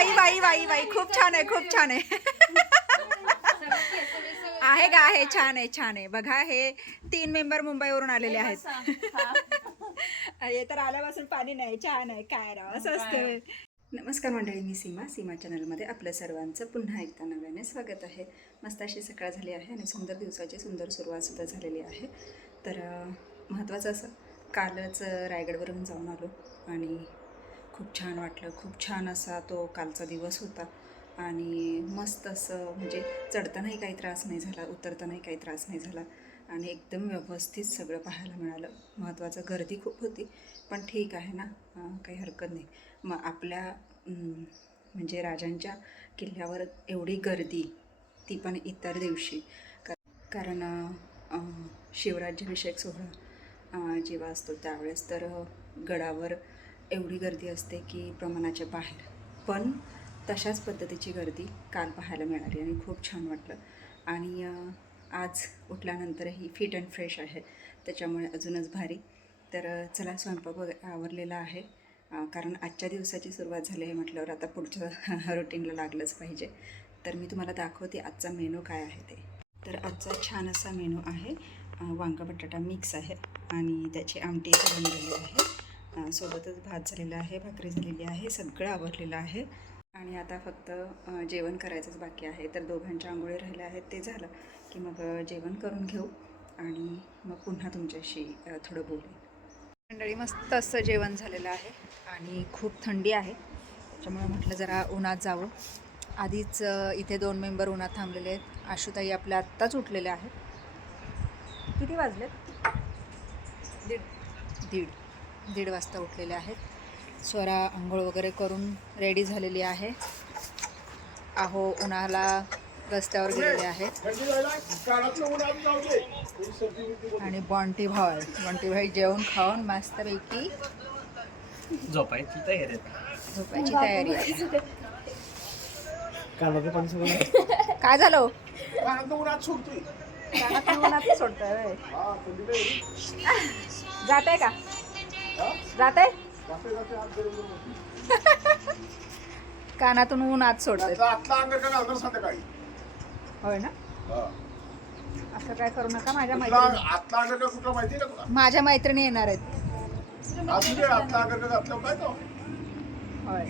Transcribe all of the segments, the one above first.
बाई बाई बाई बाई खूप छान आहे, खूप छान आहे. आहे का, आहे, छान आहे, छान आहे. बघा हे 3 मेंबर मुंबईवरून आलेले आहेत. हे तर आल्यापासून पाणी नाही, छान आहे, काय राव असं असतं. नमस्कार मंडळी, मी सीमा चॅनलमध्ये आपल्या सर्वांचं पुन्हा एकदा नव्याने स्वागत आहे. मस्त अशी सकाळ झाली आहे आणि सुंदर दिवसाची सुंदर सुरुवातसुद्धा झालेली आहे. तर महत्त्वाचं असं, कालच रायगडवरून जाऊन आलो आणि खूप छान वाटलं. खूप छान असा तो कालचा दिवस होता आणि मस्त असं म्हणजे चढतानाही काही त्रास नाही झाला, उतरतानाही काही त्रास नाही झाला आणि एकदम व्यवस्थित सगळं पाहायला मिळालं. महत्त्वाचं, गर्दी खूप होती पण ठीक आहे ना, काही हरकत नाही. मग आपल्या म्हणजे राजांच्या किल्ल्यावर एवढी गर्दी, ती पण इतर दिवशी, कारण शिवराज्याभिषेक सोहळा जेव्हा असतो त्यावेळेस तर गडावर एवढी गर्दी असते की प्रमाणाच्या बाहेर. पण तशाच पद्धतीची गर्दी काल पाहायला मिळाली आणि खूप छान वाटलं. आणि आज उठल्यानंतरही फिट अँड फ्रेश आहे, त्याच्यामुळे अजूनच भारी. तर चला, स्वयंपाक आवरलेला आहे, कारण आजच्या दिवसाची सुरुवात झाली आहे म्हटल्यावर आता पुढच्या रुटीनला लागलंच पाहिजे. तर मी तुम्हाला दाखवते आजचा मेनू काय आहे ते. तर आजचा छान असा मेनू आहे, वांगा बटाटा मिक्स आहे आणि त्याची आमटी बनलेली आहे, सोबतच भात झालेला आहे, भाकरी झालेली आहे, सगळं आवरलेलं आहे. आणि आता फक्त जेवण करायचंच बाकी आहे. तर दोघांच्या आंघोळी राहिल्या आहेत, ते झालं की मग जेवण करून घेऊ आणि मग पुन्हा तुमच्याशी थोडं बोलू. मंडळी, मस्त असं जेवण झालेलं आहे आणि खूप थंडी आहे, त्याच्यामुळे म्हटलं जरा उन्हात जावं. आधीच इथे 2 मेंबर उन्हात थांबलेले आहेत. आशुताई आपल्या आत्ताच उठलेल्या आहेत. किती वाजलेत? दीड वाजता उठलेले आहेत. स्वरा आंघोळ वगैरे करून रेडी झालेली आहे. अहो उन्हाला रस्त्यावर गेलेले आहेत. आणि बॉन्टी भाई जेवण खाऊन मस्तपैकी झोपायची तयारी आहे. काय झालं? उन्हात सोडतोय. जात आहे का? जात आहे? कानातून ऊन आत सोडतोय. होय ना, असं काय करू नका. माझ्या मैत्रिणी येणार आहेत. होय,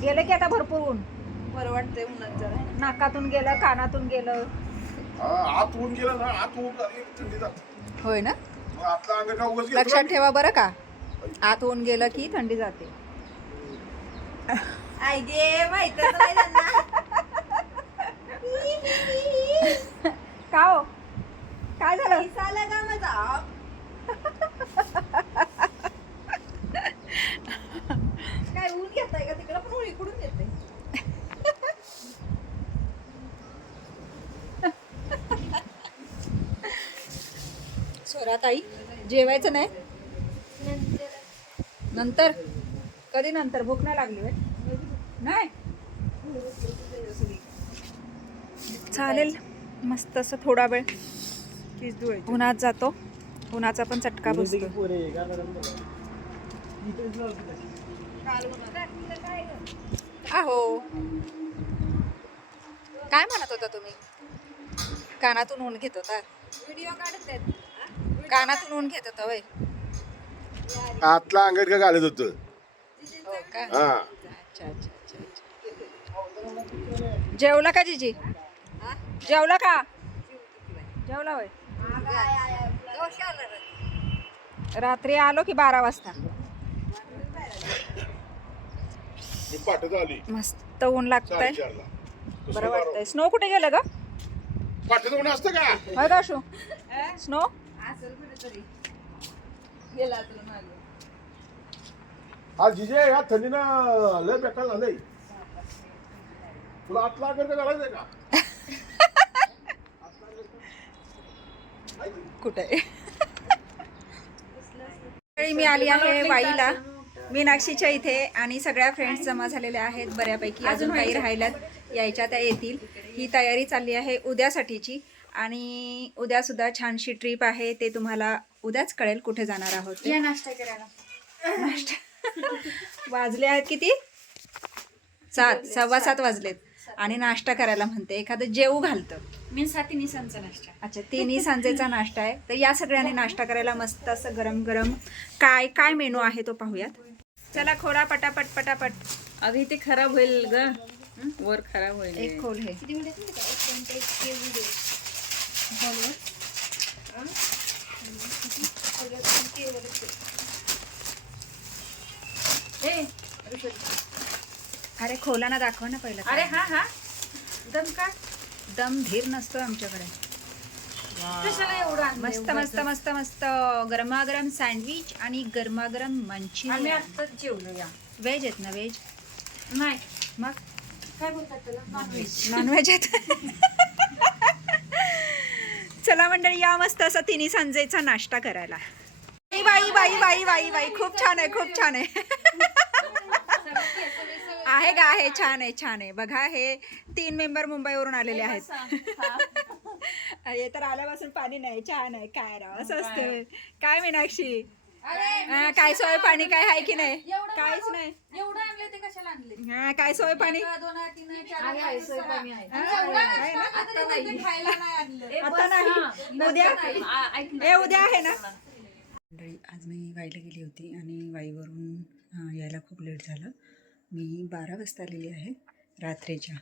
गेले की आता भरपूर ऊन. बरं वाटतंय उन्हात जरा. नाकातून गेलं, कानातून गेलं, आत ऊन गेलं ना, आत ऊन थंडी जाते. होय ना, लक्षात लक्षात ठेवा बरं का. आत ऊन गेलं की थंडी जाते. का हो, काय झालं? काय ऊन घेताय का तिकडं? पण ऊन इकडून येते. स्वराताई, जेवायचं नाही? नंतर? कधी नंतर? भूक नाही लागली होय? नाही, चालेल. मस्त असं थोडा वेळ उन्हात जातो, उन्हाचा पण चटका बसतो. अहो, काय म्हणत होता तुम्ही? कानातून ऊन घेत होता? व्हिडिओ काढत आहेत. कानातून ऊन घेत होता होय? आतला अंगड का घालत होतं. हो का? हा, अच्छा अच्छा अच्छा अच्छा. जेवला का जीजी? जेवला का? जेवला होय? रात्री आलो की 12 वाजता. पाठच आली मस्त ऊन लागतंय, 4:30 बरं वाटतंय. स्नो कुठे गेलं ग? पाठच ऊन असतं का? होय का शू? स्नो असेल कुठेतरी गेला तुला मागे. हा जिजे, या थंडीनं लय बेकार झालंय. तुला आतला अंगड का घालायचंय का? कुठे? मी आली आहे वाईला, मीनाक्षीच्या इथे, आणि सगळ्या फ्रेंड्स जमा झालेल्या आहेत बऱ्यापैकी. अजून काही राहिल्यात यायच्या, त्या येतील. ही तयारी चालली आहे उद्यासाठीची आणि उद्यासुद्धा छानशी ट्रिप आहे, ते तुम्हाला उद्याच कळेल कुठे जाणार आहोत. या नाश्ता करायला. नाश्ता वाजले आहेत किती? 7, 7:15 वाजलेत आणि नाश्ता करायला म्हणते. एखादं जेवू घालतं. मी 7 निसांचा नाश्ता. अच्छा, 3 सांजेचा नाश्ता आहे. तर या सगळ्यांनी नाश्ता करायला मस्त असं गरम गरम काय काय मेनू आहे तो पाहूयात. चला खोला पटापट पटापट. अगं इथे खराब होईल ग. वर खराब होईल. एक खोल हे. अरे खोलाना दाखव ना पहिलं. अरे हा हा दम का दम धीर नसतो आमच्याकडे. कशाला एवढं आणलंय मस्त उगाच? मस्त मस्त मस्त गरमागरम सँडविच आणि गरमागरम आम्ही मंचुरियन. आत्ताच जेवलो या. व्हेज आहेत ना? व्हेज नाही मग काय बोलतात त्याला नॉनव्हेज. नॉनव्हेज आहेत. चला मंडळी, या मस्त असा 3 सांजेचा नाश्ता करायला. बाई बाई बाई बाई बाई खूप छान आहे, खूप छान आहे. आहे का? आहे, छान आहे, छान आहे. बघा हे 3 मेंबर मुंबईवरून आलेले आहेत. हे तर आल्यापासून पाणी नाही, छान आहे. काय राव असं असतं काय मीनाक्षी? काय सोय पाणी काय आहे की नाही? काहीच नाही. एवढं आणले ते कशाला आणले? हा, काय सोय पाणी? 2, 3, 4, आहे ना? खायला नाही आणलं. आता नाही, उद्या हे उद्या आहे ना. आज मी वाईला गेली होती आणि वाईवरून यायला खूप लेट झालं. मी 12 वाजता आलेली आहे रात्रीच्या.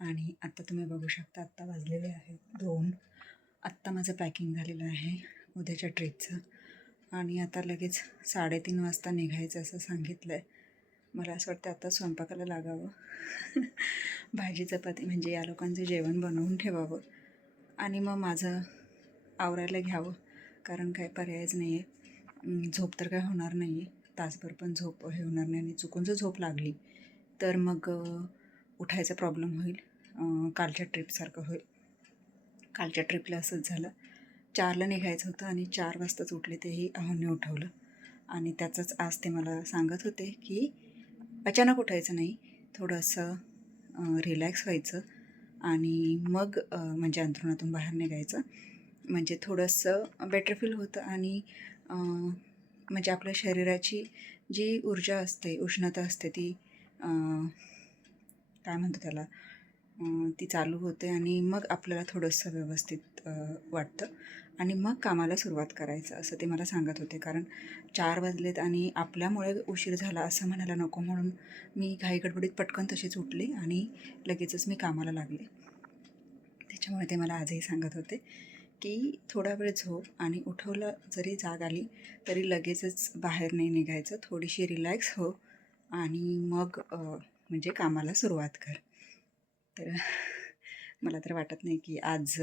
आणि आत्ता तुम्ही बघू शकता, आत्ता वाजलेले आहेत 2. आत्ता माझं पॅकिंग झालेलं आहे उद्याच्या ट्रिपचं. आणि आता लगेच 3:30 वाजता निघायचं असं सांगितलं आहे. मला असं वाटतं आता स्वयंपाकाला लागावं. भाजी चपाती म्हणजे या लोकांचं जेवण बनवून ठेवावं आणि मग माझं आवरायला घ्यावं. कारण काय पर्यायच नाही आहे. झोप तर काय होणार नाही आहे. तासभर पण झोप हे होणार नाही. आणि चुकून जर झोप लागली तर मग उठायचा प्रॉब्लेम होईल. कालच्या ट्रिपसारखं होईल. कालच्या ट्रिपला असंच झालं. 4ला निघायचं होतं आणि 4 वाजताच उठले. तेही आहोंने उठवलं. आणि त्याचंच आज ते मला सांगत होते की अचानक उठायचं नाही, थोडंसं रिलॅक्स व्हायचं आणि मग म्हणजे अंथरुणातून बाहेर निघायचं. म्हणजे थोडंसं बेटर फील होतं आणि म्हणजे आपल्या शरीराची जी ऊर्जा असते, उष्णता असते ती काय म्हणतो त्याला, ती चालू होते आणि मग आपल्याला थोडंसं व्यवस्थित वाटतं आणि मग कामाला सुरुवात करायचं असं ते मला सांगत होते. कारण 4 वाजलेत आणि आपल्यामुळे उशीर झाला असं म्हणायला नको म्हणून मी घाईगडबडीत पटकन तशीच उठले आणि लगेचच मी कामाला लागले. त्याच्यामुळे ते मला आजही सांगत होते की थोडा वेळ झोप आणि उठवलं जरी जाग आली तरी लगेचच बाहेर नाही निघायचं. थोडीशी रिलॅक्स हो आणि मग म्हणजे कामाला सुरुवात कर. तर मला तर वाटत नाही की आज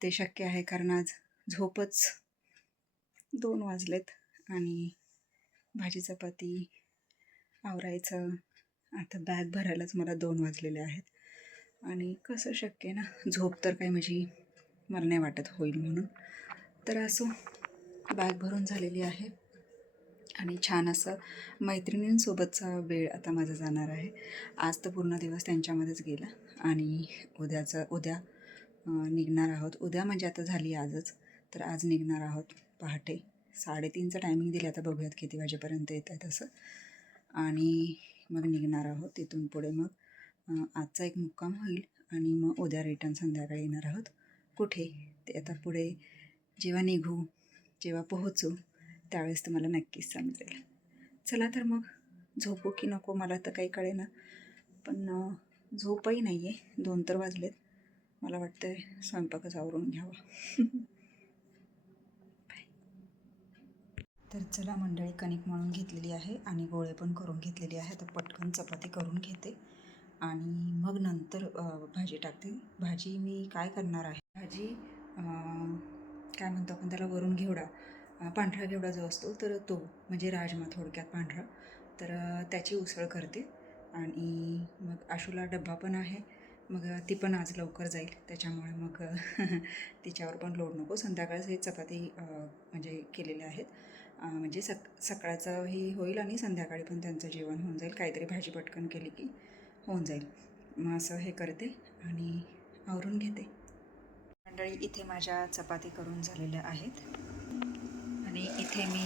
ते शक्य आहे. कारण आज झोपच 2 वाजलेत आणि भाजी चपाती आवरायचं. आता बॅग भरायलाच मला 2 वाजलेले आहेत. आणि कसं शक्य आहे ना, झोप तर काही माझी मला नाही वाटत होईल म्हणून. तर असो, बॅग भरून झालेली आहे आणि छान असं मैत्रिणींसोबतचा वेळ आता माझा जाणार आहे. आज तर पूर्ण दिवस त्यांच्यामध्येच गेला आणि उद्या निघणार आहोत. उद्या म्हणजे आता झाली आजच, तर आज निघणार आहोत पहाटे 3:30चं टायमिंग दिलं. आता बघूयात किती वाजेपर्यंत येत आहे तसं. आणि मग निघणार आहोत. तिथून पुढे मग आजचा एक मुक्काम होईल आणि मग उद्या रिटर्न संध्याकाळी येणार आहोत. कुठे ते आता पुढे जेव्हा निघू, जेव्हा पोहोचू त्यावेळेस तुम्हाला नक्कीच समजेल. चला तर मग झोपू की नको मला तर काही कळेना. पण झोपही नाही आहे, 2 तर वाजलेत. मला वाटतं आहे स्वयंपाकच आवरून घ्यावा. तर चला मंडळी, कणिक मळून घेतलेली आहे आणि गोळे पण करून घेतलेली आहे. तर पटकन चपाती करून घेते आणि मग नंतर भाजी टाकते. भाजी मी काय करणार आहे, भाजी काय म्हणतो आपण त्याला, वरून घेवडा, पांढरा घेवडा जो असतो तर तो म्हणजे राजमा थोडक्यात पांढरा, तर त्याची उसळ करते. आणि मग आशूला डब्बा पण आहे, मग ती पण आज लवकर जाईल त्याच्यामुळे मग तिच्यावर पण लोड नको. संध्याकाळच हे चपाती म्हणजे केलेले आहेत. म्हणजे सकाळचंही होईल आणि संध्याकाळी पण त्यांचं जेवण होऊन जाईल. काहीतरी भाजी पटकन केली की होऊन जाईल. मग असं हे करते आणि आवरून घेते. मंडळी, इथे माझ्या चपाती करून झालेल्या आहेत आणि इथे मी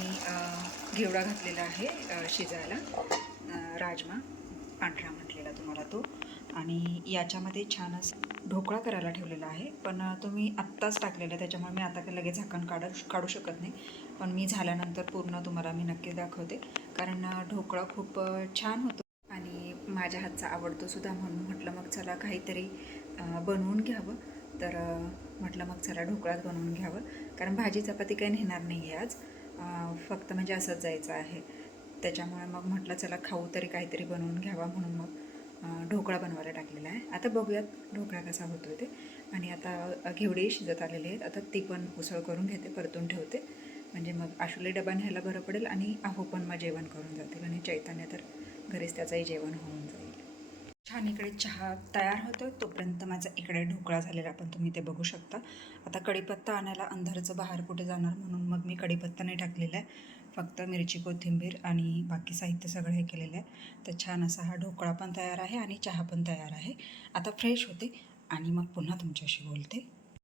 घेवडा घातलेला आहे शिजायला. राजमा पांढरा म्हटलेला तुम्हाला तो, आणि याच्यामध्ये छान असं ढोकळा करायला ठेवलेला आहे. पण तुम्ही आत्ताच टाकलेलं आहे त्याच्यामुळे मी आता काही लगेच झाकण काढू शकत नाही. पण मी झाल्यानंतर पूर्ण तुम्हाला मी नक्कीच दाखवते, कारण ढोकळा खूप छान होतो आणि माझ्या हातचा आवडतो सुद्धा. म्हणून म्हटलं मग चला काहीतरी बनवून घ्यावं. तर म्हटलं मग चला ढोकळाच बनवून घ्यावं, कारण भाजी चपाती काही नेणार नाही आहे आज, फक्त म्हणजे असंच जायचं आहे. त्याच्यामुळे मग म्हटलं चला खाऊ तरी काहीतरी बनवून घ्यावा, म्हणून मग ढोकळा बनवायला टाकलेला आहे. आता बघूयात ढोकळा कसा होतो ते. आणि आता घेवडे शिजत आलेले आहेत, आता ती पण उसळ करून घेते, परतून ठेवते, म्हणजे मग आशूला डबा न्यायला बरं पडेल आणि आहो पण मग जेवण करून जातील, आणि चैतन्य तर घरीच त्याचंही जेवण होऊन जाईल. छान इकडे चहा तयार होतो, तोपर्यंत माझा इकडे ढोकळा झालेला पण तुम्ही ते बघू शकता. आता कढीपत्ता आणायला अंधारचं बाहेर कुठे जाणार, म्हणून मग मी कढीपत्ता नाही टाकलेला आहे, फक्त मिरची कोथिंबीर आणि बाकी साहित्य सगळं हे केलेलं आहे. तर छान असा हा ढोकळा पण तयार आहे आणि चहा पण तयार आहे. आता फ्रेश होते आणि मग पुन्हा तुमच्याशी बोलते.